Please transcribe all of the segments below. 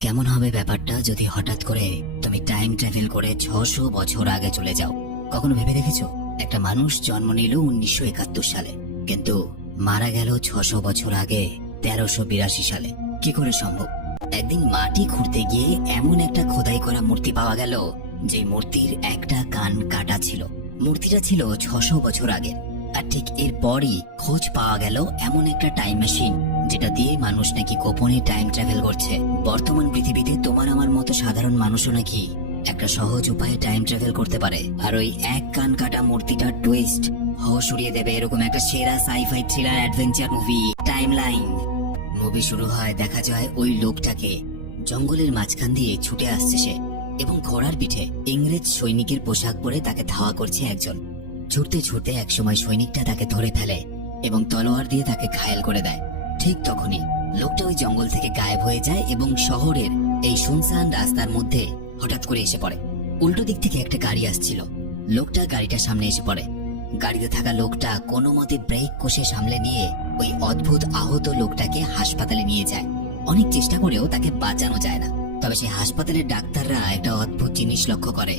কেমন হবে ব্যাপারটা যদি হঠাৎ করে তুমি টাইম ট্রাভেল করে ৬০০ বছর আগে চলে যাও? কখনো ভেবে দেখেছো একটা মানুষ জন্ম নিল ১৯৭১ সালে, কিন্তু মারা গেল ৬০০ বছর আগে ১৩৮২ সালে? কি করে সম্ভব? একদিন মাটি খুঁড়তে গিয়ে এমন একটা খোদাই করা মূর্তি পাওয়া গেল যে মূর্তির একটা কান কাটা ছিল। মূর্তিটা ছিল ৬০০ বছর আগে। আর ঠিক এরপরই খোঁজ পাওয়া গেল এমন একটা টাইম মেশিন যেটা দিয়ে মানুষ নাকি গোপনে টাইম ট্রাভেল করছে। বর্তমান পৃথিবীতে তোমার আমার মতো সাধারণ মানুষও নাকি একটা সহজ উপায়ে টাইম ট্রাভেল করতে পারে। আর ওই এক কান কাটা মূর্তিটার টুইস্ট হোশ উড়িয়ে দেবে এরকম একটা সেরা sci fi thriller adventure movie Timeline. Movie শুরু হয়, দেখা যায় ওই লোকটাকে জঙ্গলের মাঝখান দিয়ে ছুটে আসছে সে, এবং ঘোড়ার পিঠে ইংরেজ সৈনিকের পোশাক পরে তাকে ধাওয়া করছে একজন। ছুটতে ছুটতে একসময় সৈনিকটা তাকে ধরে ফেলে এবং তলোয়ার দিয়ে তাকে ঘায়েল করে দেয়। ঠিক তখনই লোকটা ওই জঙ্গল থেকে গায়েব হয়ে যায় এবং শহরের এই শুনশান রাস্তার মধ্যে হঠাৎ করে এসে পড়ে। উল্টো দিক থেকে একটা গাড়ি আসছিল। লোকটা গাড়িটার সামনে এসে পড়ে। গাড়িতে থাকা লোকটা কোনো মতে ব্রেক কষে সামলে নিয়ে ওই অদ্ভুত আহত লোকটাকে হাসপাতালে নিয়ে যায়। অনেক চেষ্টা করেও তাকে বাঁচানো যায় না। তবে সেই হাসপাতালের ডাক্তাররা একটা অদ্ভুত জিনিস লক্ষ্য করে।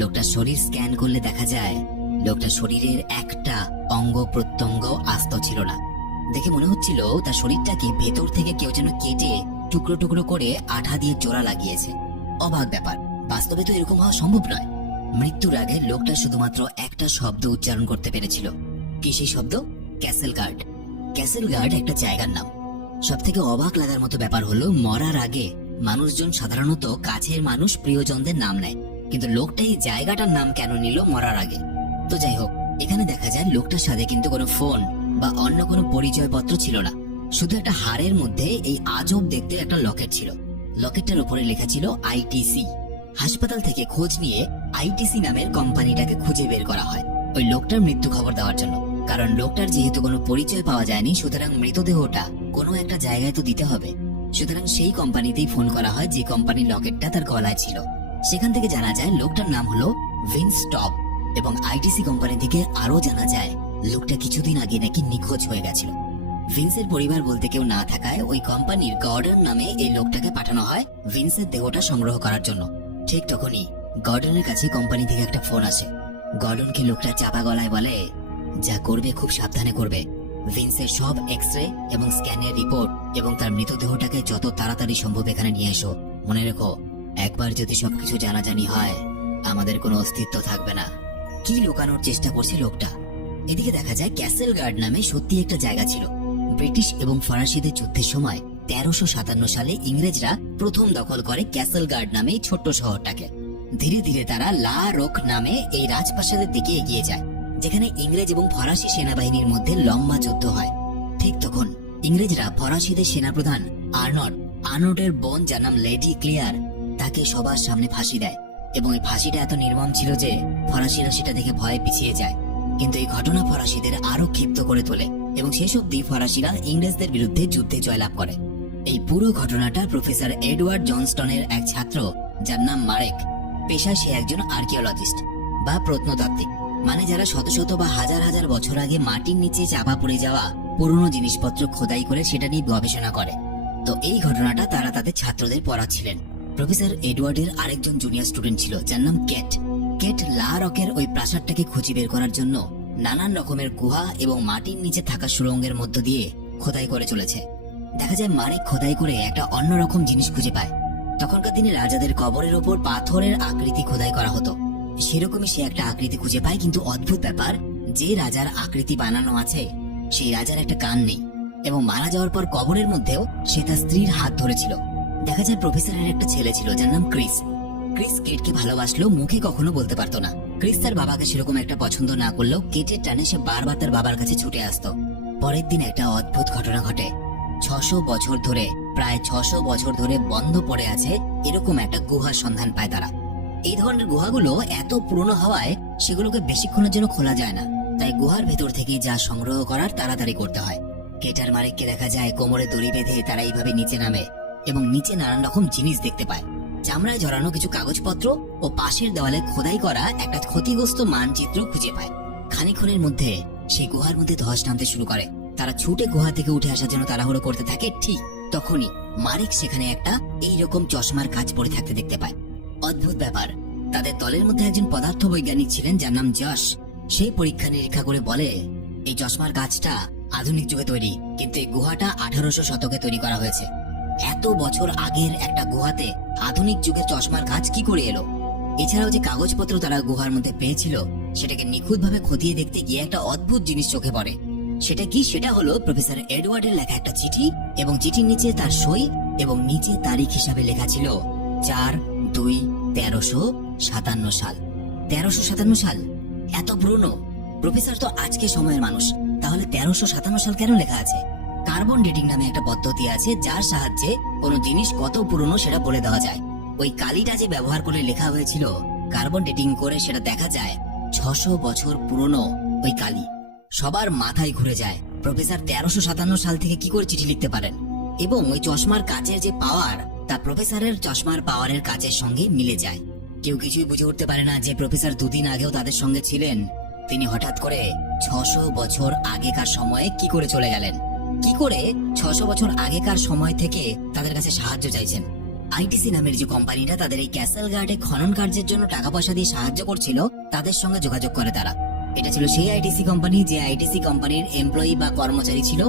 লোকটার শরীর স্ক্যান করলে দেখা যায় লোকটার শরীরের একটা অঙ্গ প্রত্যঙ্গ আস্ত ছিল না। দেখে মনে হচ্ছিল তার শরীরটাকে ভেতর থেকে কেউ যেন কেটে টুকরো টুকরো করে আঠা দিয়ে জোড়া লাগিয়েছে। অবাক ব্যাপার, বাস্তবে তো এরকম হওয়া সম্ভব নয়। মৃত্যুর আগে লোকটা শুধুমাত্র একটা শব্দ উচ্চারণ করতে পেরেছিল। কি সেই শব্দ? Castle guard. ক্যাসেল গার্ড একটা জায়গার নাম। সব থেকে অবাক লাগার মতো ব্যাপার হলো, মরার আগে মানুষজন সাধারণত কাছের মানুষ প্রিয়জনদের নাম নেয়, কিন্তু লোকটা এই জায়গাটার নাম কেন নিল মরার আগে? তো যাই হোক, এখানে দেখা যায় লোকটার সাথে কিন্তু কোনো ফোন বা অন্য কোনো পরিচয়পত্র ছিল না। শুধু একটা হাড়ের মধ্যে এই আজব দেখতে একটা লকেট ছিল। লকেটটার উপরে লেখা ছিল আইটিসি। হাসপাতাল থেকে খোঁজ নিয়ে আইটিসি নামের কোম্পানিটাকে খুঁজে বের করা হয় ওই লোকটার মৃত্যু খবর দেওয়ার জন্য। কারণ লোকটার যেহেতু কোনো পরিচয় পাওয়া যায়নি, সুতরাং মৃতদেহটা কোনো একটা জায়গায় তো দিতে হবে। সুতরাং সেই কোম্পানিতেই ফোন করা হয় যে কোম্পানির লকেটটা তার গলায় ছিল। সেখান থেকে জানা যায় লোকটার নাম হলো ভিন্স টপ। এবং আইটিসি কোম্পানি থেকে আরো জানা যায় লোকটা কিছুদিন আগে নাকি নিখোঁজ হয়ে গেছিল। ভিন্সের পরিবার বলতে কেউ না থাকায় ওই কোম্পানির গর্ডন নামে এই লোকটাকে পাঠানো হয় ভিন্সের দেহটা সংগ্রহ করার জন্য। ঠিক তখনই গর্ডনের কাছে কোম্পানি থেকে একটা ফোন আসে। গর্ডনকে লোকটা চাপা গলায় বলে, যা করবে খুব সাবধানে করবে। ভিন্সের সব এক্সরে এবং স্ক্যানের রিপোর্ট এবং তার মৃতদেহটাকে যত তাড়াতাড়ি সম্ভব এখানে নিয়ে এসো। মনে রেখো, একবার যদি সবকিছু জানাজানি হয় আমাদের কোনো অস্তিত্ব থাকবে না। কি লুকানোর চেষ্টা করছে লোকটা? এদিকে দেখা যায় ক্যাসেল গার্ড নামে সত্যি একটা জায়গা ছিল। ব্রিটিশ এবং ফরাসিদের যুদ্ধের সময় ১৩৫৭ সালে ইংরেজরা প্রথম দখল করে ক্যাসেল গার্ড নামে এই ছোট্ট শহরটাকে। ধীরে ধীরে তারা লা রোক নামে এই রাজপ্রাসাদের দিকে এগিয়ে যায়, যেখানে ইংরেজ এবং ফরাসি সেনাবাহিনীর মধ্যে লম্বা যুদ্ধ হয়। ঠিক তখন ইংরেজরা ফরাসিদের সেনাপ্রধান আর্নটের বোন, যার নাম লেডি ক্লিয়ার, তাকে সবার সামনে ফাঁসি দেয়। এবং এই ফাঁসিটা এত নির্মম ছিল যে ফরাসিরা সেটা দেখে ভয়ে পিছিয়ে যায়। কিন্তু এই ঘটনা ফরাসিদের আরো ক্ষিপ্ত করে তোলে এবং শেষ অবধি ফরাসিরা ইংরেজদের বিরুদ্ধে যুদ্ধে জয়লাভ করে। এই পুরো ঘটনাটা প্রফেসর এডওয়ার্ড জনস্টনের এক ছাত্র, যার নাম মারেক, পেশায় সে একজন আর্কিওলজিস্ট বা প্রত্নতাত্ত্বিক, মানে যারা শত শত বা হাজার হাজার বছর আগে মাটির নিচে চাপা পড়ে যাওয়া পুরনো জিনিসপত্র খোদাই করে সেটা নিয়ে গবেষণা করে। তো এই ঘটনাটা তারা তাদের ছাত্রদের পড়াচ্ছিলেন। প্রফেসর এডওয়ার্ডের আরেকজন জুনিয়র স্টুডেন্ট ছিল, যার নাম কেট। কেট লা রকের ওই প্রাসাদটাকে খুঁজে বের করার জন্য নানান রকমের গুহা এবং মাটির নিচে থাকা সুড়ঙ্গের মধ্য দিয়ে খোদাই করে চলেছে। দেখা যায় মারেক খোদাই করে একটা অন্যরকম জিনিস খুঁজে পায়। তখনকার দিনে রাজাদের কবরের ওপর পাথরের আকৃতি খোদাই করা হতো, সেরকমই সে একটা আকৃতি খুঁজে পায়। কিন্তু অদ্ভুত ব্যাপার, যে রাজার আকৃতি বানানো আছে সেই রাজার একটা কান নেই, এবং মারা যাওয়ার পর কবরের মধ্যেও সে তার স্ত্রীর হাত ধরেছিল। দেখা যায় প্রফেসরের একটা ছেলে ছিল, যার নাম ক্রিস। ক্রিস কেটকে ভালোবাসলেও মুখে কখনো বলতে পারতো না। ক্রিস তার বাবাকে সেরকম একটা পছন্দ না করলেও কেটের টানে সে বারবার তার বাবার কাছে ছুটে আসতো। পরের দিন একটা অদ্ভুত ঘটনা ঘটে। ৬০০ বছর ধরে, প্রায় ৬০০ বছর ধরে বন্ধ পড়ে আছে এরকম একটা গুহার সন্ধান পায় তারা। এই ধরনের গুহাগুলো এত পুরনো হওয়ায় সেগুলোকে বেশিক্ষণের জন্য খোলা যায় না, তাই গুহার ভেতর থেকে যা সংগ্রহ করার তাড়াতাড়ি করতে হয়। কেটার মারেককে দেখা যায় কোমরে দড়ি বেঁধে তারা এইভাবে নিচে নামে এবং নিচে নানান রকম জিনিস দেখতে পায়। চামড়ায় জড়ানো কিছু কাগজপত্র ও পাশের দেওয়ালে খোদাই করা একটা ক্ষতিগ্রস্ত মানচিত্র খুঁজে পায়। খানিকক্ষণের মধ্যে সেই গুহার মধ্যে ধস নামতে শুরু করে। তারা ছুটে গুহা থেকে উঠে আসার জন্য তাড়াহুড়ো করতে থাকে। ঠিক তখনই মারেক সেখানে একটা এইরকম চশমার কাঁচ পরে থাকতে দেখতে পায়। অদ্ভুত ব্যাপার, তাদের দলের মধ্যে একজন পদার্থ বৈজ্ঞানিক ছিলেন যার নাম যশ। সেই পরীক্ষা নিরীক্ষা করে বলে এই চশমার কাঁচটা আধুনিক যুগে তৈরি, কিন্তু এই গুহাটা 1800 শতকে তৈরি করা হয়েছে। এত বছর আগের একটা গুহাতে আধুনিক যুগের চশমার কাঁচ কি করে এলো? এছাড়াও যে কাগজপত্র তারা গুহার মধ্যে পেয়েছিল সেটাকে নিখুঁতভাবে খতিয়ে দেখতে গিয়ে একটা অদ্ভুত জিনিস চোখে পড়ে। সেটা কি? সেটা হলো প্রফেসর এডওয়ার্ডের লেখা একটা চিঠি, এবং চিঠির নিচে তার সই এবং নিচে তারিখ হিসাবে লেখা ছিল 4/2/1357 সাল। 1357 সাল? এত পুরনো? প্রফেসর তো আজকে সময়ের মানুষ, তাহলে 1357 সাল কেন লেখা আছে? কার্বন ডেটিং নামে একটা পদ্ধতি আছে যার সাহায্যে কোনো জিনিস কত পুরনো সেটা বলে দেওয়া যায়। ওই কালিটা যে ব্যবহার করে লেখা হয়েছিল, কার্বন ডেটিং করে সেটা দেখা যায় 600 বছর পুরনো ওই কালি। সবার মাথায় ঘুরে যায়, প্রফেসর 1357 সাল থেকে কি করে চিঠি লিখতে পারেন? এবং ওই চশমার কাচের যে পাওয়ার, তা প্রফেসরের চশমার পাওয়ারের কাচের সঙ্গে মিলে যায়। কেউ কিছুই বুঝে উঠতে পারে না যে প্রফেসর দুদিন আগেও তাদের সঙ্গে ছিলেন, তিনি হঠাৎ করে 600 বছর আগেকার সময়ে কি করে চলে গেলেন? কি করে 600 বছর আগেকার সময় থেকে তাদের কাছে সাহায্য চাইছেন? আইটিসি নামের যে কোম্পানিটা তাদের এই ক্যাসেল গার্ডে খনন কার্যের জন্য টাকা পয়সা দিয়ে সাহায্য করছিল, তাদের সঙ্গে যোগাযোগ করে তারা। এটা ছিল সেই আইটিসি কোম্পানি যে আইটিসি কোম্পানির এমপ্লয়ি বা কর্মচারী ছিল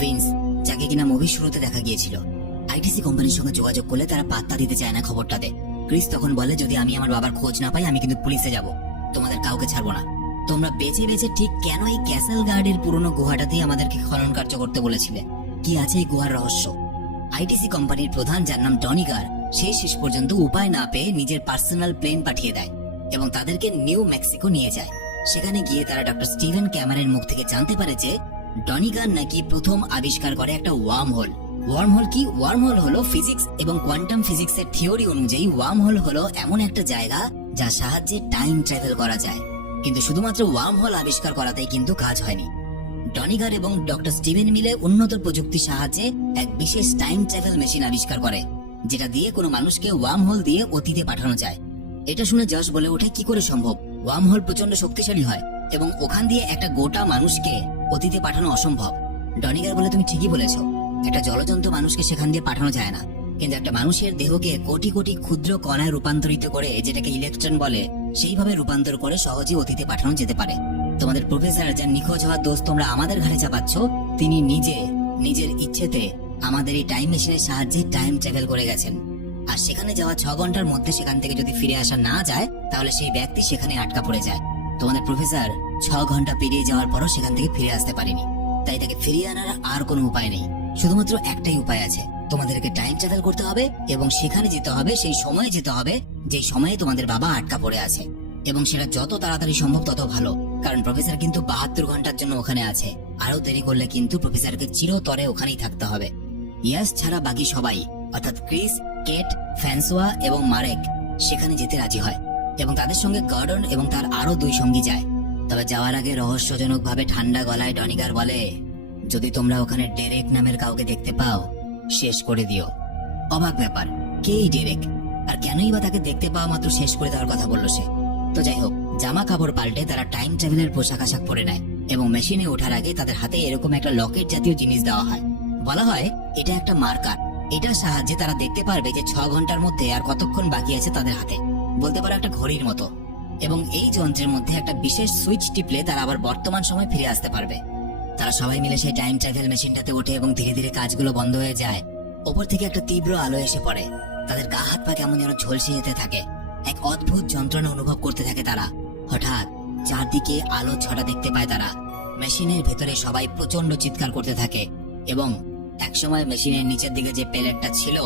ভিন্স, যাকে কিনা মুভির শুরুতে দেখা গিয়েছিল। আইটিসি কোম্পানির সঙ্গে যোগাযোগ করলে তারা পাত্তা দিতে চায় না খবরটাতে। ক্রিস তখন বলে, যদি আমি আমার বাবার খোঁজ না পাই আমি কিন্তু পুলিশে যাব, তোমাদের কাউকে ছাড়বো না। তোমরা বেছে বেছে ঠিক কেন এই ক্যাসেল গার্ডের পুরনো গুহাটাতেই আমাদেরকে খনন কার্য করতে বলেছিলে? কি আছে এই গুহার রহস্য? আইটিসি কোম্পানির প্রধান, যার নাম ডনিগার, সেই শেষ পর্যন্ত উপায় না পেয়ে নিজের পার্সোনাল প্লেন পাঠিয়ে দেয় এবং তাদেরকে নিউ মেক্সিকো নিয়ে যায়। সেখানে গিয়ে তারা ডক্টর স্টিভেন ক্যামারের মুখ থেকে জানতে পারে যে ডনিগার নাকি প্রথম আবিষ্কার করে একটা ওয়ার্ম হোল। ওয়ার্ম হোল কি? ওয়ার্ম হোল হলো ফিজিক্স এবং কোয়ান্টাম ফিজিক্সের থিওরি অনুযায়ী ওয়ার্ম হোল হলো এমন একটা জায়গা যার সাহায্যে টাইম ট্রাভেল করা যায়। কিন্তু শুধুমাত্র ওয়ার্ম হোল আবিষ্কার করাতেই কিন্তু কাজ হয়নি। ডনিগার এবং ডক্টর স্টিভেন মিলে উন্নত প্রযুক্তির সাহায্যে এক বিশেষ টাইম ট্রাভেল মেশিন আবিষ্কার করে, যেটা দিয়ে কোনো মানুষকে ওয়ার্ম হোল দিয়ে অতীতে পাঠানো যায়। এটা শুনে যশ বলে ওঠে, কি করে সম্ভব? ওয়ার্ম হোল প্রচন্ড শক্তিশালী হয় এবং ওখান দিয়ে একটা গোটা মানুষকে অতীতে পাঠানো অসম্ভব। ডনিগার বলে, তুমি ঠিকই বলেছ, একটা জলজন্ত মানুষকে সেখান দিয়ে পাঠানো যায় না, কিন্তু একটা মানুষের দেহকে কোটি কোটি ক্ষুদ্র কণায় রূপান্তরিত করে, যেটাকে ইলেকট্রন বলে, সেইভাবে রূপান্তর করে সহজে অতীতে পাঠানো যেতে পারে। তোমাদের প্রফেসর যার নিখোঁজ হওয়ার দোষ তোমরা আমাদের ঘাড়ে চাপাচ্ছ, তিনি নিজের ইচ্ছেতে আমাদের এই টাইম মেশিনের সাহায্যে টাইম ট্রাভেল করে গেছেন। আর সেখানে যাওয়া 6 ঘন্টার মধ্যে সেখান থেকে যদি ফিরে আসা না যায়, তাহলে সেই ব্যক্তি সেখানে আটকা পড়ে যায়। তোমাদের প্রফেসর 6 ঘন্টা পেরিয়ে যাওয়ার পরও সেখান থেকে ফিরে আসতে পারেনি, তাই তাকে ফিরিয়ে আনার আর কোনো উপায় নেই। শুধুমাত্র একটাই উপায় আছে, তোমাদেরকে টাইম ট্রাভেল করতে হবে এবং সেখানে যেতে হবে, সেই সময়ে যেতে হবে যে সময়ে তোমাদের বাবা আটকা পড়ে আছে, এবং সেটা যত তাড়াতাড়ি সম্ভব তত ভালো, কারণ প্রফেসর কিন্তু 72 ঘন্টার জন্য ওখানে আছে। আরো দেরি করলে কিন্তু প্রফেসরকে চিরতরে ওখানেই থাকতে হবে। ইয়াস ছাড়া বাকি সবাই, অর্থাৎ ক্রিস, কেট, ফ্রান্সোয়া এবং মারেক সেখানে যেতে রাজি হয় এবং তাদের সঙ্গে গর্ডন এবং তার আরো 2 সঙ্গী যায়। তবে যাওয়ার আগে রহস্যজনক ভাবে ঠান্ডা গলায় ডনিগার বলে, যদি তোমরা ওখানে ডেরেক নামের কাউকে দেখতে পাও, শেষ করে দিও। অবাক ব্যাপার, কে এই ডেরেক, আর কেনই বা তাকে দেখতে পাওয়া মাত্র শেষ করে দেওয়ার কথা বললো সে? তো যাই হোক, জামা কাপড় পাল্টে তারা টাইম ট্রাভেলের পোশাক আশাক পরে নেয় এবং মেশিনে ওঠার আগে তাদের হাতে এরকম একটা লকেট জাতীয় জিনিস দেওয়া হয়। বলা হয় এটা একটা মার্কার, এটার সাহায্যে তারা দেখতে পারবে যে 6 ঘন্টার মধ্যে আর কতক্ষণ বাকি আছে তাদের হাতে, বলতে পারো একটা ঘড়ির মতো। এবং এই যন্ত্রের মধ্যে একটা বিশেষ সুইচ টিপলে তারা আবার বর্তমান সময় ফিরে আসতে পারবে। তারা সবাই মিলে সেই টাইম ট্রাভেল মেশিনটাতে ওঠে এবং ধীরে ধীরে কাজগুলো বন্ধ হয়ে যায়। ওপর থেকে একটা তীব্র আলো এসে পড়ে, তাদের গা হাত পা কেমন যেন ঝলসে যেতে থাকে, এক অদ্ভুত যন্ত্রণা অনুভব করতে থাকে তারা। হঠাৎ চারদিকে আলো ছটা দেখতে পায় তারা। মেশিনের ভেতরে সবাই প্রচন্ড চিৎকার করতে থাকে এবং একসময় মেশিনের নিচের দিকে যে প্লেটটা ছিল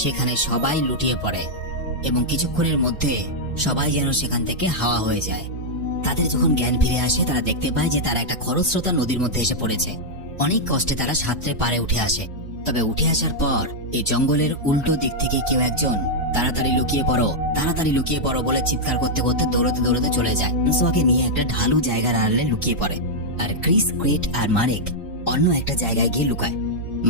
সেখানে সবাই লুটিয়ে পড়ে এবং কিছুক্ষণের মধ্যে সবাই যেন সেখান থেকে হাওয়া হয়ে যায়। তাদের যখন জ্ঞান ফিরে আসে, তারা দেখতে পায় যে তারা একটা খরস্রোতা নদীর মধ্যে এসে পড়েছে। অনেক কষ্টে তারা সাঁতরে পারে উঠে আসে। তবে উঠে আসার পর এই জঙ্গলের উল্টো দিক থেকে কেউ একজন তাড়াতাড়ি লুকিয়ে পড়ো, তাড়াতাড়ি লুকিয়ে পড়ো বলে চিৎকার করতে করতে দৌড়তে দৌড়তে চলে যায়। ফ্রান্সোয়াকে নিয়ে একটা ঢালু জায়গার আড়ালে লুকিয়ে পড়ে, আর ক্রিস, ক্রেট আর মারেক অন্য একটা জায়গায় গিয়ে লুকায়।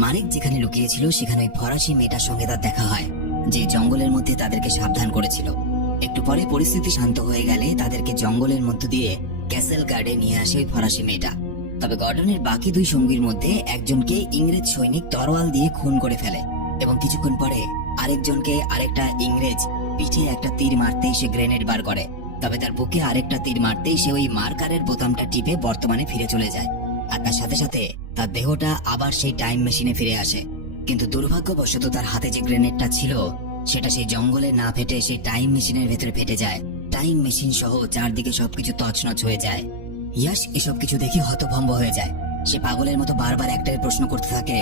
মারেক যেখানে লুকিয়েছিল সেখানে ওই ফরাসি মেয়েটার সঙ্গে তার দেখা হয়, যে জঙ্গলের মধ্যে তাদেরকে সাবধান করেছিল। একটু পরে পরিস্থিতি শান্ত হয়ে গেলে তাদেরকে জঙ্গলের মধ্য দিয়ে ক্যাসেল গার্ডে নিয়ে আসে ওই ফরাসি মেয়েটা। তবে গর্ডনের বাকি 2 সঙ্গীর মধ্যে একজনকে ইংরেজ সৈনিক তরোয়াল দিয়ে খুন করে ফেলে এবং কিছুক্ষণ পরে আরেকজনকে আরেকটা ইংরেজ পিঠে একটা তীর মারতেই সে গ্রেনেড বার করে, তবে তার বুকে আরেকটা তীর মারতেই সে ওই মার্কারের বোতামটা টিপে বর্তমানে ফিরে চলে যায়। আর তার সাথে সাথে তার দেহটা আবার সেই টাইম মেশিনে ফিরে আসে। কিন্তু দুর্ভাগ্যবশত তার হাতে যে গ্রেনেডটা ছিল সেটা সেই জঙ্গলে না ফেটে সেই টাইম মেশিনের ভেতরে ফেটে যায়। টাইম মেশিন সহ চারদিকে সবকিছু তছনছ হয়ে যায়। ইয়াশ এসব কিছু দেখে হতভম্ব হয়ে যায়। সে পাগলের মতো বারবার একটাই প্রশ্ন করতে থাকে,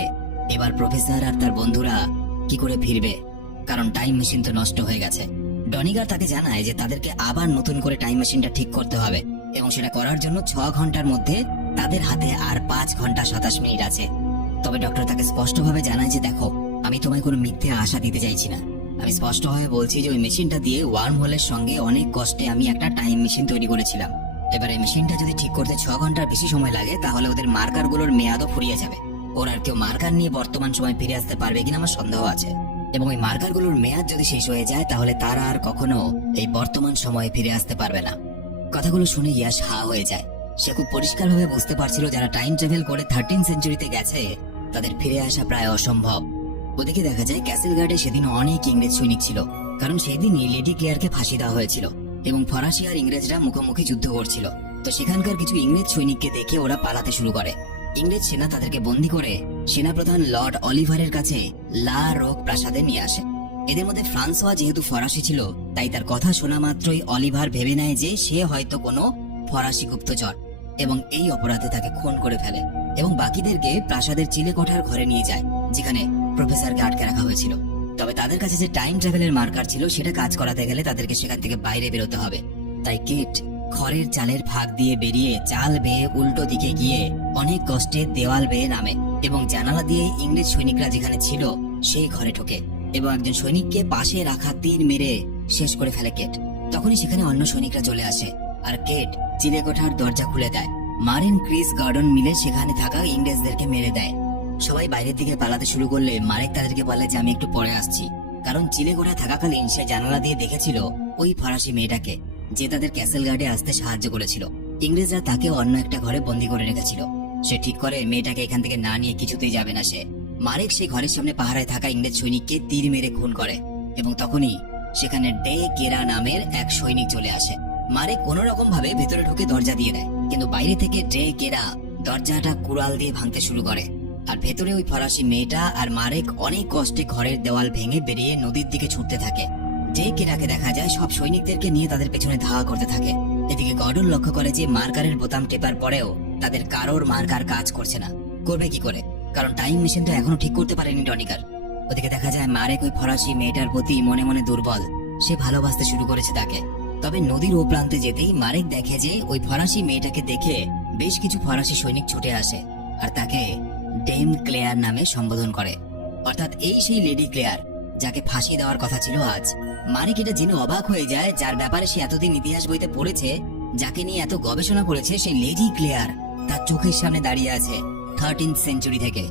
এবার প্রফেসর আর তার বন্ধুরা কি করে ফিরবে, কারণ টাইম মেশিন তো নষ্ট হয়ে গেছে। ডনিগার তাকে জানায় যে তাদেরকে আবার নতুন করে টাইম মেশিনটা ঠিক করতে হবে এবং সেটা করার জন্য 6 ঘন্টার মধ্যে তাদের হাতে আর 5 ঘন্টা 27 মিনিট আছে। তবে ডক্টর তাকে স্পষ্টভাবে জানায় যে দেখো, আমি তোমায় কোনো মিথ্যে আশা দিতে চাইছি না। আমি স্পষ্টভাবে বলছি যে ওই মেশিনটা দিয়ে ওয়ার্ম হোলের সঙ্গে অনেক কষ্টে আমি একটা টাইম মেশিন তৈরি করেছিলাম। এবার এই মেশিনটা যদি ঠিক করতে 6 ঘন্টার বেশি সময় লাগে তাহলে ওদের মার্কার গুলোর মেয়াদও ফুরিয়ে যাবে। ওর আর কেউ মার্কার নিয়ে বর্তমান সময় ফিরে আসতে পারবে কিনা আমার সন্দেহ আছে। এবং ওই মার্কার গুলোর মেয়াদ যদি শেষ হয়ে যায় তাহলে তারা আর কখনো এই বর্তমান সময়ে ফিরে আসতে পারবে না। কথাগুলো শুনে ইয়াশ হা হয়ে যায়। সে খুব পরিষ্কারভাবে বুঝতে পারছিল যারা টাইম ট্রাভেল করে 13 সেঞ্চুরিতে গেছে তাদের ফিরে আসা প্রায় অসম্ভব। ওদিকে দেখা যায় ক্যাসেল গার্ডে সেদিন অনেক ইংরেজ সৈনিক ছিল, কারণ সেদিনই লেডি ক্লেয়ারকে ফাঁসি দেওয়া হয়েছিল এবং ফরাসি আর ইংরেজরা মুখোমুখি যুদ্ধ করছিল। তো সেখানকার কিছু ইংরেজ সৈনিককে দেখে ওরা পালাতে শুরু করে। ইংরেজ সেনা তাদেরকে বন্দী করে সেনাপ্রধান লর্ড অলিভারের কাছে লা রোক প্রাসাদে নিয়ে আসে। এদের মধ্যে ফ্রান্সোয়া যেহেতু ফরাসি ছিল তাই তার কথা শোনা মাত্রই অলিভার ভেবে নেয় যে সে হয়তো কোনো ফরাসি গুপ্তচর এবং এই অপরাধে তাকে খুন করে ফেলে এবং বাকিদেরকে প্রাসাদের চিলেকোঠার ঘরে নিয়ে যায় যেখানে প্রফেসরকে আটকে রাখা হয়েছিল। তবে তাদের কাছে যে টাইম ট্রাভেলের মার্কার ছিল সেটা কাজ করাতে গেলে তাদেরকে সেখান থেকে বাইরে বেরোতে হবে। তাই কেট খড়ের চালের ফাঁক দিয়ে বেরিয়ে চাল বেয়ে উল্টো দিকে গিয়ে অনেক কষ্টে দেওয়াল বেয়ে নামে এবং জানালা দিয়ে ইংরেজ সৈনিকরা যেখানে ছিল সেই ঘরে ঢোকে এবং একজন সৈনিককে পাশে রাখা তীর মেরে শেষ করে ফেলে কেট। তখনই সেখানে অন্য সৈনিকরা চলে আসে আর কেট চিলেকোঠার দরজা খুলে দেয়। মারিন, ক্রিস, গর্ডন মিলে সেখানে থাকা ইংরেজদেরকে মেরে দেয়। সবাই বাইরের দিকে পালাতে শুরু করলে মারেক তাদেরকে বলে যে আমি একটু পরে আসছি, কারণ চিলেকোঠা থাকাকালীন সে জানালা দিয়ে দেখেছিল ওই ফরাসি মেয়েটাকে যে তাদের ক্যাসেল গার্ডে আসতে সাহায্য করেছিল। ইংরেজরা তাকে অন্য একটা ঘরে বন্দী করে রেখেছিল। সে ঠিক করে মেয়েটাকে এখান থেকে না নিয়ে কিছুতেই যাবে না সে। মারেক সেই ঘরের সামনে পাহারায় থাকা ইংরেজ সৈনিককে তীর মেরে খুন করে এবং তখনই সেখানে ডে কেরা নামের এক সৈনিক চলে আসে। মারেক কোন রকম ভাবে ভেতরে ঢুকে দরজা দিয়ে দেয়, কিন্তু বাইরে থেকে ডে কেরা দরজাটা কুড়াল দিয়ে ভাঙতে শুরু করে আর ভেতরে ওই ফরাসি মেয়েটা আর মারেক অনেক কষ্টে ঘরের দেওয়াল ভেঙে বেরিয়ে নদীর দিকে ছুটতে থাকে। ডে কেরাকে দেখা যায় সব সৈনিকদেরকে নিয়ে তাদের পেছনে ধাওয়া করতে থাকে। এদিকে গর্ডন লক্ষ্য করে যে মার্কারের বোতাম টেপার পরেও তাদের কারোর মার্কার কাজ করছে না। করবে কি করে, কারণ টাইম মেশিন তো এখনো ঠিক করতে পারেনি ডনিগার। ওদিকে দেখা যায় মারেক ওই ফরাসি মেয়েটার প্রতি মনে মনে দুর্বল, সে ভালোবাসতে শুরু করেছে তাকে। তবে নদীর ও প্রান্তে যেতেই মারেক দেখে যে ওই ফরাসি মেয়েটাকে দেখে বেশ কিছু ফরাসি সৈনিক ছুটে আসে আর তাকে ডেম ক্লেয়ার নামে সম্বোধন করে, অর্থাৎ এই সেই লেডি ক্লেয়ার যাকে ফাঁসি দেওয়ার কথা ছিল আজ। মারেক এটা জেনে অবাক হয়ে যায়, যার ব্যাপারে সে এতদিন ইতিহাস বইতে পড়েছে, যাকে নিয়ে এত গবেষণা করেছে, সেই লেডি ক্লেয়ার তার চোখের সামনে দাঁড়িয়ে আছে 13th সেঞ্চুরি থেকে।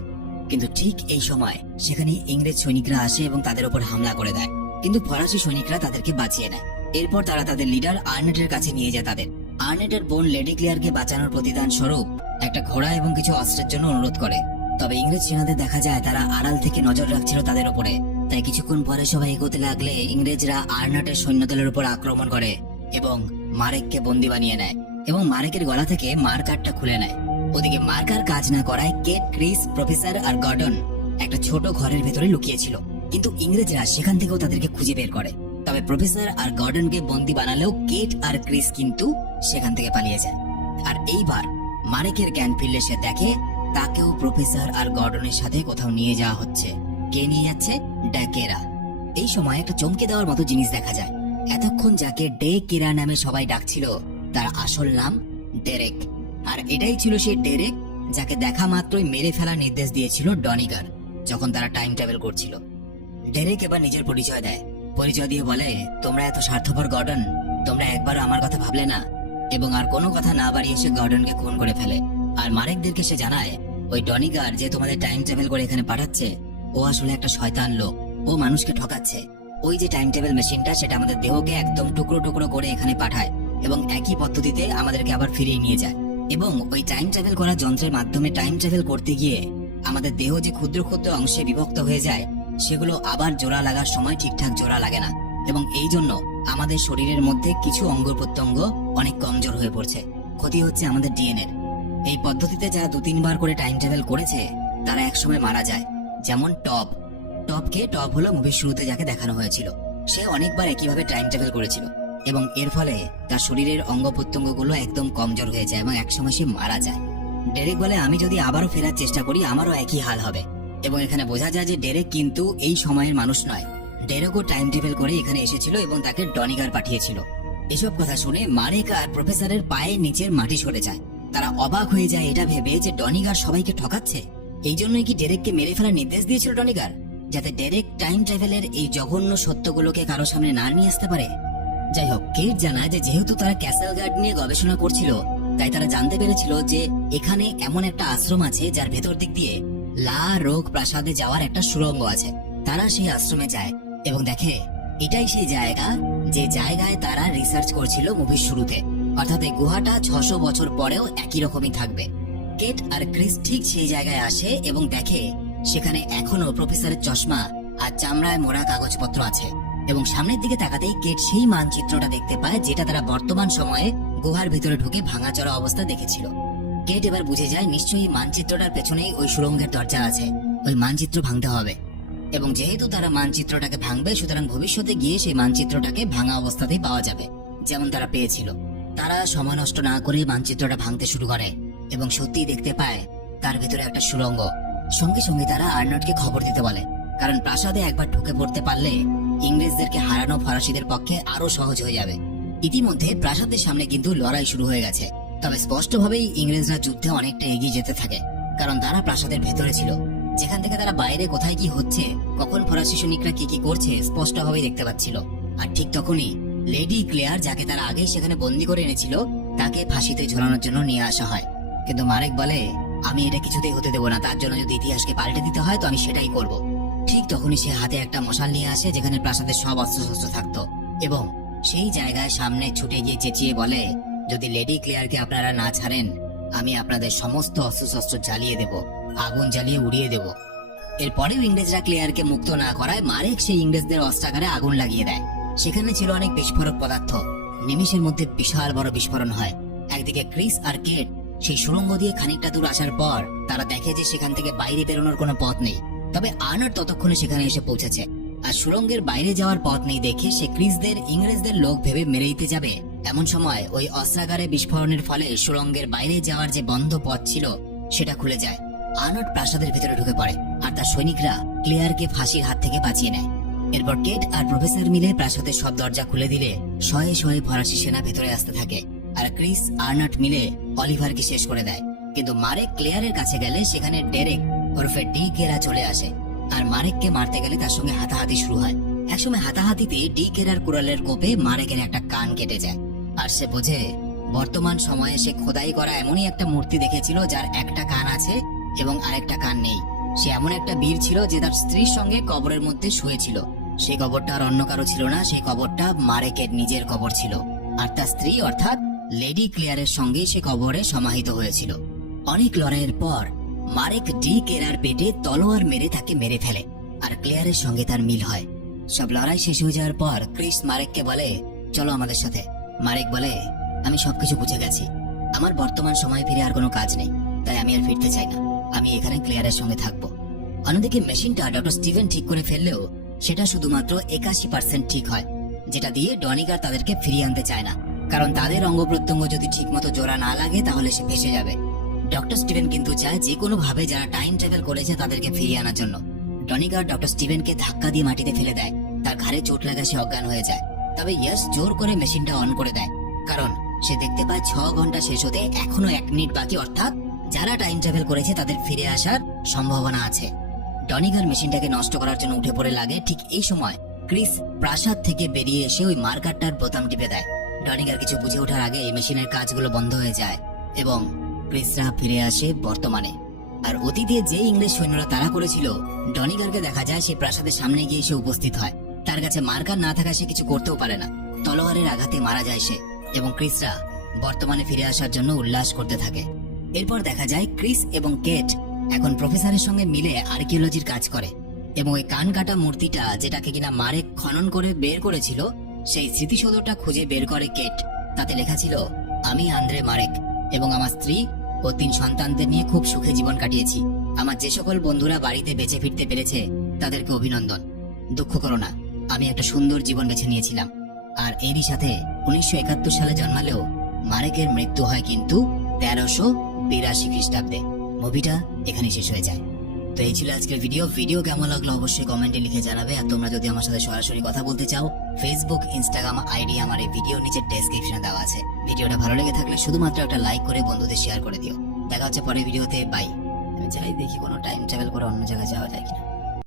কিন্তু ঠিক এই সময় সেখানে ইংরেজ সৈনিকরা আসে এবং তাদের উপর হামলা করে দেয়, কিন্তু ফরাসি সৈনিকরা তাদেরকে বাঁচিয়ে নেয়। এরপর তারা তাদের লিডার আর্নেটের কাছে নিয়ে যায় তাদের। আর্নেটের বোন লেডি ক্লেয়ারকে বাঁচানোর প্রতিদান স্বরূপ একটা ঘোড়া এবং কিছু অস্ত্রের জন্য অনুরোধ করে। তবে ইংরেজ সেনাদের দেখা যায় তারা আড়াল থেকে নজর রাখছিল তাদের উপরে। তাই কিছুক্ষণ পরে সবাই এগোতে লাগলে ইংরেজরা আর্নেটের সৈন্যদলের উপর আক্রমণ করে এবং মারেককে বন্দী বানিয়ে নেয় এবং মারেকের গলা থেকে মার্কারটা খুলে নেয়। ওদিকে মার্কার কাজ না করায় কেট, ক্রিস, প্রফেসর আর গর্ডন একটা ছোট ঘরের ভেতরে লুকিয়েছিল, কিন্তু ইংরেজরা সেখান থেকেও তাদেরকে খুঁজে বের করে। তবে প্রফেসর আর গর্ডনকে বন্দী বানালেও কেট আর ক্রিস কিন্তু সেখান থেকে পালিয়ে যায়। আর এইবার মারেকের জ্ঞান ফিরলে সে দেখে তাকেও প্রফেসর আর গর্ডনের সাথে কোথাও নিয়ে যাওয়া হচ্ছে। কে নিয়ে যাচ্ছে? ডেকেরা। এই সময় একটা চমকে দেওয়ার মতো জিনিস দেখা যায়। এতক্ষণ যাকে ডে কেরা নামে সবাই ডাকছিল তার আসল নাম ডেরেক, আর এটাই ছিল সেই ডেরেক যাকে দেখা মাত্রই মেরে ফেলার নির্দেশ দিয়েছিল ডনিগার যখন তারা টাইম ট্রাভেল করছিল। ডেরেক এবার নিজের পরিচয় দেয়, পরিচয় দিয়ে বলে, তোমরা এত স্বার্থপর গর্ডন, তোমরা একবার আমার কথা ভাবলে না, এবং আর কোনো কথা না বাড়িয়ে সে গর্ডনকে খুন করে ফেলে। আর মারেকদেরকে সে জানায় ওই ডনিগার যে তোমাদের টাইম ট্রাভেল করে এখানে পাঠাচ্ছে ও আসলে একটা শয়তান লোক, ও মানুষকে ঠকাচ্ছে। ওই যে টাইম ট্রাভেল মেশিনটা সেটা আমাদের দেহকে একদম টুকরো টুকরো করে এখানে পাঠায় এবং একই পদ্ধতিতে আমাদেরকে আবার ফিরিয়ে নিয়ে যায়। এবং ওই টাইম ট্রাভেল করা যন্ত্রের মাধ্যমে টাইম ট্রাভেল করতে গিয়ে আমাদের দেহ যে ক্ষুদ্র ক্ষুদ্র অংশে বিভক্ত হয়ে যায় সেগুলো আবার জোড়া লাগার সময় ঠিকঠাক জোড়া লাগে না, এবং এই জন্য আমাদের শরীরের মধ্যে কিছু অঙ্গ প্রত্যঙ্গ অনেক কমজোর হয়ে পড়ছে। ক্ষতি হচ্ছে আমাদের ডিএনএর। এই পদ্ধতিতে যারা 2-3 বার করে টাইম ট্রাভেল করেছে তারা একসময় মারা যায়। যেমন টপ হলো মুভির শুরুতে যাকে দেখানো হয়েছিল। সে অনেকবার একইভাবে টাইম ট্রাভেল করেছিল এবং এর ফলে তার শরীরের অঙ্গ প্রত্যঙ্গগুলো একদম কমজোর হয়ে যায় এবং একসময় সে মারা যায়। ডেরেক বলে, আমি যদি আবারও ফেরার চেষ্টা করি আমারও একই হাল হবে। এবং এখানে বোঝা যায় যে ডেরেক কিন্তু এই সময়ের মানুষ নয়। ডেরেকও টাইম ট্রাভেল করে এখানে এসেছিল এবং তাকে ডনিগার পাঠিয়েছিল। এসব কথা শুনে মারেক আর প্রফেসরের পায়ে নিচের মাটি সরে যায়। তারা অবাক হয়ে যায় এটা ভেবে যে ডনিগার সবাইকে ঠকাচ্ছে। এই জন্যই কি ডেরেককে মেরে ফেলার নির্দেশ দিয়েছিল ডনিগার, যাতে ডেরেক টাইম ট্রাভেলের এই জঘন্য সত্যগুলোকে কারো সামনে না নিয়ে আসতে পারে। যাই হোক, কেট জানায় যে যেহেতু তারা ক্যাসেল গার্ড নিয়ে গবেষণা করছিল তাই তারা জানতে পেরেছিল যে এখানে এমন একটা আশ্রম আছে যার ভেতর দিক দিয়ে লা রোগ প্রাসাদে যাওয়ার একটা সুড়ঙ্গ আছে। তারা সেই আশ্রমে যায় এবং দেখে এটাই সেই জায়গা যে জায়গায় তারা রিসার্চ করছিল মুভির শুরুতে, অর্থাৎ এই গুহাটা 600 বছর পরেও একই রকমই থাকবে। কেট আর ক্রিস ঠিক সেই জায়গায় আসে এবং দেখে সেখানে এখনো প্রফেসরের চশমা আর চামড়ায় মোড়া কাগজপত্র আছে। এবং সামনের দিকে তাকাতেই কেট সেই মানচিত্রটা দেখতে পায় যেটা তারা বর্তমান সময়ে গুহার ভিতরে ঢুকে ভাঙাচোরা অবস্থা দেখেছিল। কেট এবার বুঝে যায় নিশ্চয়ই মানচিত্রটার পেছনেই ওই সুড়ঙ্গের দরজা আছে, ওই মানচিত্র ভাঙতে হবে। এবং যেহেতু তারা মানচিত্রটাকে ভাঙবে সুতরাং ভবিষ্যতে গিয়ে সেই মানচিত্রটাকে ভাঙা অবস্থাতেই পাওয়া যাবে, যেমন তারা পেয়েছিল। তারা সময় নষ্ট না করে মানচিত্রটা ভাঙতে শুরু করে এবং সত্যিই দেখতে পায় তার ভিতরে একটা সুড়ঙ্গ। সঙ্গে সঙ্গে তারা আর্নল্ডকে খবর দিতে বলে, কারণ প্রাসাদে একবার ঢুকে পড়তে পারলে ইংরেজদেরকে হারানো ফরাসিদের পক্ষে আরো সহজ হয়ে যাবে। ইতিমধ্যে প্রাসাদের সামনে কিন্তু লড়াই শুরু হয়ে গেছে, তবে স্পষ্টভাবেই ইংরেজরা যুদ্ধে অনেকটা এগিয়ে যেতে থাকে, কারণ তারা প্রাসাদের ভেতরে ছিল, যেখান থেকে তারা বাইরে কোথায় কি হচ্ছে, কখন ফরাসি সৈনিকরা কি করছে স্পষ্টভাবেই দেখতে পাচ্ছিল। আর ঠিক তখনই লেডি ক্লেয়ার, যাকে তারা আগেই সেখানে বন্দি করে এনেছিল, তাকে ফাঁসিতে ঝোলানোর জন্য নিয়ে আসা হয়। কিন্তু মারেক বলে, আমি এটা কিছুতেই হতে দেবো না, তার জন্য যদি ইতিহাসকে পাল্টে দিতে হয় তো আমি সেটাই করব। ঠিক তখনই সে হাতে একটা মশাল নিয়ে আসে যেখানে প্রাসাদের সব অস্ত্রশস্ত্র থাকতো, এবং সেই জায়গায় সামনে ছুটে গিয়ে চেঁচিয়ে বলে, যদি লেডি ক্লেয়ারকে আপনারা না ছাড়েন আমি আপনাদের সমস্ত অস্ত্রশস্ত্র জ্বালিয়ে দেব, আগুন জ্বালিয়ে উড়িয়ে দেব। এরপরেও ইংরেজরা ক্লেয়ারকে মুক্ত না করায় মারেক সেই ইংরেজদের অস্ত্রাগারে আগুন লাগিয়ে দেয়। সেখানে ছিল অনেক বিস্ফোরক পদার্থ, নিমিষের মধ্যে বিশাল বড় বিস্ফোরণ হয়। একদিকে ক্রিস আর কেট সেই সুড়ঙ্গ দিয়ে খানিকটা দূর আসার পর তারা দেখে যে সেখান থেকে বাইরে বেরোনোর কোনো পথ নেই, তবে আর্নল্ড ততক্ষণে সেখানে এসে পৌঁছেছে। আর সুড়ঙ্গের বাইরে যাওয়ার পথ নেই দেখে সে ক্রিসদের ইংরেজদের লোক ভেবে মেরে দিতে যাবে। এমন সময় ওই অস্ত্রাগারে বিস্ফোরণের ফলে সুড়ঙ্গের বাইরে যাওয়ার যে বন্ধ পথ ছিল সেটা খুলে যায়। আর্নল্ড প্রাসাদের ভিতরে ঢুকে পড়ে আর তার সৈনিকরা ক্লেয়ারকে ফাঁসির হাত থেকে বাঁচিয়ে নেয়। এরপর কেট আর প্রফেসর মিলে প্রাসাদের সব দরজা খুলে দিলে শয়ে শয়ে ফরাসি সেনা ভেতরে আসতে থাকে, আর ক্রিস আর্নল্ড মিলে অলিভারকে শেষ করে দেয়। কিন্তু মারেক ক্লেয়ারের কাছে গেলে সেখানে ডেরেক ওরফে ডি কেরা চলে আসে, আর মারেককে মারতে গেলে তার সঙ্গে হাতাহাতি শুরু হয়। একসময় হাতাহাতিতে ডি কেরার কুড়ালের কোপে মারেকের একটা কান কেটে যায়, আর সে বোঝে বর্তমান সময়ে সে খোদাই করা এমনই একটা মূর্তি দেখেছিল যার একটা কান আছে এবং আরেকটা কান নেই। সে এমন একটা বীর ছিল যে তার স্ত্রীর সঙ্গে কবরের মধ্যে শুয়েছিল। সেই কবরটা আর অন্য কারো ছিল না, সেই কবরটা মারেকের নিজের কবর ছিল, আর তার স্ত্রী অর্থাৎ লেডি ক্লেয়ারের সঙ্গে সে কবরে সমাহিত হয়েছিল। অনেক লড়াইয়ের পর মারেক ডি কেরার পেটে তলোয়ার মেরে তাকে মেরে ফেলে, আর ক্লেয়ারের সঙ্গে তার মিল হয়। সব লড়াই শেষ হয়ে যাওয়ার পর ক্রিস মারেককে বলে, চলো আমাদের সাথে। মারেক বলে, আমি সবকিছু বুঝে গেছি, আমার বর্তমান সময়ে ফিরে আর কোনো কাজ নেই, তাই আমি আর ফিরতে চাই না, আমি এখানে ক্লেয়ারের সঙ্গে থাকবো। অন্যদিকে মেশিনটা ডক্টর স্টিভেন ঠিক করে ফেললেও সেটা শুধুমাত্র 81% ঠিক হয়, যেটা দিয়ে ডনিগার তাদেরকে ফিরিয়ে আনতে চায় না, কারণ তাদের অঙ্গ প্রত্যঙ্গ যদি ঠিক মতো জোড়া না লাগে তাহলে সে ভেসে যাবে। ডক্টর স্টিভেন কিন্তু চায় যে কোনো ভাবে যারা টাইম ট্রাভেল করেছে তাদেরকে ফিরিয়ে আনার জন্য। ডনিগার ডক্টর স্টিভেনকে ধাক্কা দিয়ে মাটিতে ফেলে দেয়, তার ঘাড়ে চোট লাগা সে অজ্ঞান হয়ে যায়। তবে ইয়েস জোর করে মেশিনটা অন করে দেয়, কারণ সে দেখতে পায় 6 ঘন্টা শেষ হতে এখনো 1 মিনিট বাকি, অর্থাৎ যারা টাইম ট্রাভেল করেছে তাদের ফিরে আসার সম্ভাবনা আছে। ডনিগার মেশিনটাকে নষ্ট করার জন্য উঠে পড়ে লাগে। ঠিক এই সময় ক্রিস প্রাসাদ থেকে বেরিয়ে এসে ওই মার্কারটার বোতাম টিপে দেয়। ডনিগার কিছু বুঝে ওঠার আগে এই মেশিনের কাজগুলো বন্ধ হয়ে যায় এবং ক্রিসরা ফিরে আসে বর্তমানে। আর অতীতে যে ইংরেজ সৈন্যরা তাড়া করেছিল, ডনিগারকে দেখা যায় সে প্রাসাদের সামনে গিয়ে এসে উপস্থিত হয়। তার কাছে মার্কার না থাকা সে কিছু করতেও পারে না, তলোয়ারের আঘাতে মারা যায় সে, এবং ক্রিসরা বর্তমানে ফিরে আসার জন্য উল্লাস করতে থাকে। এরপর দেখা যায় ক্রিস এবং কেট এখন প্রফেসরের সঙ্গে মিলে আর্কিওলজির কাজ করে। এবং ওই কান কাটা মূর্তিটা যেটাকে কিনা মারেক খনন করে বের করেছিল, সেই স্মৃতিসৌধটা খুঁজে বের করে কেট। তাতে লেখা ছিল, আমি আন্দ্রে মারেক এবং আমার স্ত্রী ও 3 সন্তানদের নিয়ে খুব সুখে জীবন কাটিয়েছি। আমার যে সকল বন্ধুরা বাড়িতে বেঁচে ফিরতে পেরেছে তাদেরকে অভিনন্দন। দুঃখ করো না, আমি একটা সুন্দর জীবন বেছে নিয়েছিলাম। আর এরই সাথে 1971 সালে জন্মালেও মারেকের মৃত্যু হয় কিন্তু 1382 খ্রিস্টাব্দে। মুভিটা এখানে শেষ হয়ে যায়। তো এই ছিল আজকের ভিডিও কেমন লাগলো অবশ্যই কমেন্টে লিখে জানাবে। আর তোমরা যদি আমার সাথে সরাসরি কথা বলতে চাও, ফেসবুক ইনস্টাগ্রাম আইডি আমার এই ভিডিও নিচে ডেসক্রিপশনে দেওয়া আছে। ভিডিওটা ভালো লেগে থাকলে শুধুমাত্র একটা লাইক করে বন্ধুদের শেয়ার করে দিও। দেখা হচ্ছে পরের ভিডিওতে, বাই। আমি চাই দেখি কোনো টাইম ট্রাভেল করে অন্য জায়গায় যাওয়া যায় কিনা।